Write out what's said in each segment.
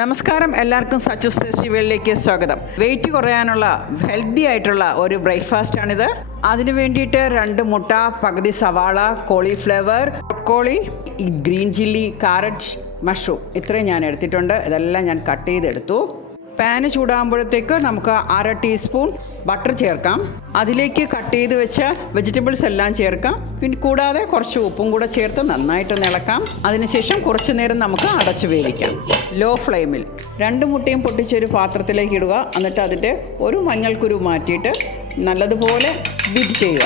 നമസ്കാരം, എല്ലാവർക്കും സച്ചൂസ് ടേസ്റ്റി വേൾഡിലേക്ക് സ്വാഗതം. വെയിറ്റ് കുറയാനുള്ള ഹെൽത്തി ആയിട്ടുള്ള ഒരു ബ്രേക്ക്ഫാസ്റ്റാണിത്. അതിന് വേണ്ടിയിട്ട് 2 മുട്ട, പകുതി സവാള, cauliflower, broccoli, green chilli, carrot, mushroom ഇത്രയും ഞാൻ എടുത്തിട്ടുണ്ട്. ഇതെല്ലാം ഞാൻ കട്ട് ചെയ്തെടുത്തു. പാന് ചൂടാകുമ്പോഴത്തേക്ക് നമുക്ക് 1/2 ടീസ്പൂൺ ബട്ടർ ചേർക്കാം. അതിലേക്ക് കട്ട് ചെയ്ത് വെച്ച വെജിറ്റബിൾസ് എല്ലാം ചേർക്കാം. പിന്നെ കൂടാതെ കുറച്ച് ഉപ്പും കൂടെ ചേർത്ത് നന്നായിട്ടൊന്ന് ഇളക്കാം. അതിനുശേഷം കുറച്ച് നേരം നമുക്ക് അടച്ച് വേവിക്കാം ലോ ഫ്ലെയിമിൽ. 2 മുട്ടയും പൊട്ടിച്ചൊരു പാത്രത്തിലേക്ക് ഇടുക. എന്നിട്ട് അതിൻ്റെ ഒരു മഞ്ഞൾക്കുരു മാറ്റിയിട്ട് നല്ലതുപോലെ ബീറ്റ് ചെയ്യുക.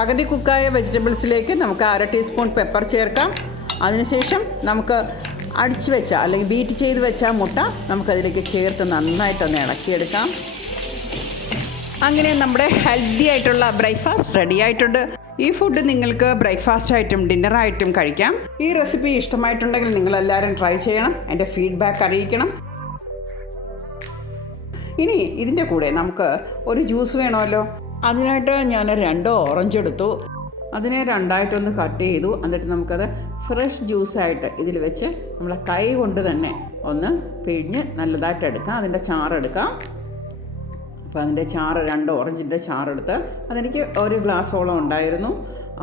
പകുതി കുക്കായ വെജിറ്റബിൾസിലേക്ക് നമുക്ക് 1/2 ടീസ്പൂൺ പെപ്പർ ചേർക്കാം. അതിനുശേഷം നമുക്ക് അടിച്ച് വെച്ച അല്ലെങ്കിൽ ബീറ്റ് ചെയ്ത് വെച്ച മുട്ട നമുക്കതിലേക്ക് ചേർത്ത് നന്നായിട്ടൊന്ന് ഇളക്കിയെടുക്കാം. അങ്ങനെ നമ്മുടെ ഹെൽത്തി ആയിട്ടുള്ള ബ്രേക്ക്ഫാസ്റ്റ് റെഡി ആയിട്ടുണ്ട്. ഈ ഫുഡ് നിങ്ങൾക്ക് ബ്രേക്ക്ഫാസ്റ്റായിട്ടും ഡിന്നറായിട്ടും കഴിക്കാം. ഈ റെസിപ്പി ഇഷ്ടമായിട്ടുണ്ടെങ്കിൽ നിങ്ങളെല്ലാവരും ട്രൈ ചെയ്യണം. എൻ്റെ ഫീഡ്ബാക്ക് അറിയിക്കണം. ഇനി ഇതിൻ്റെ കൂടെ നമുക്ക് ഒരു ജ്യൂസ് വേണമല്ലോ. അതിനായിട്ട് ഞാൻ 2 ഓറഞ്ച് എടുത്തു. അതിനെ 2ആയിട്ടൊന്ന് കട്ട് ചെയ്തു. എന്നിട്ട് നമുക്കത് ഫ്രഷ് ജ്യൂസായിട്ട് ഇതിൽ വെച്ച് നമ്മളെ കൈ കൊണ്ട് തന്നെ ഒന്ന് പിഴിഞ്ഞ് നല്ലതായിട്ട് എടുക്കാം. അതിൻ്റെ ചാറെടുക്കാം. അപ്പോൾ അതിൻ്റെ ചാറ് 2 ഓറഞ്ചിൻ്റെ ചാറെടുത്ത് അതെനിക്ക് 1 ഗ്ലാസോളം ഉണ്ടായിരുന്നു.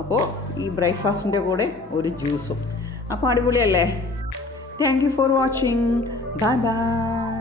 അപ്പോൾ ഈ ബ്രേക്ക്ഫാസ്റ്റിൻ്റെ കൂടെ ഒരു ജ്യൂസും. അപ്പോൾ അടിപൊളിയല്ലേ? Thank you for watching. Bye bye.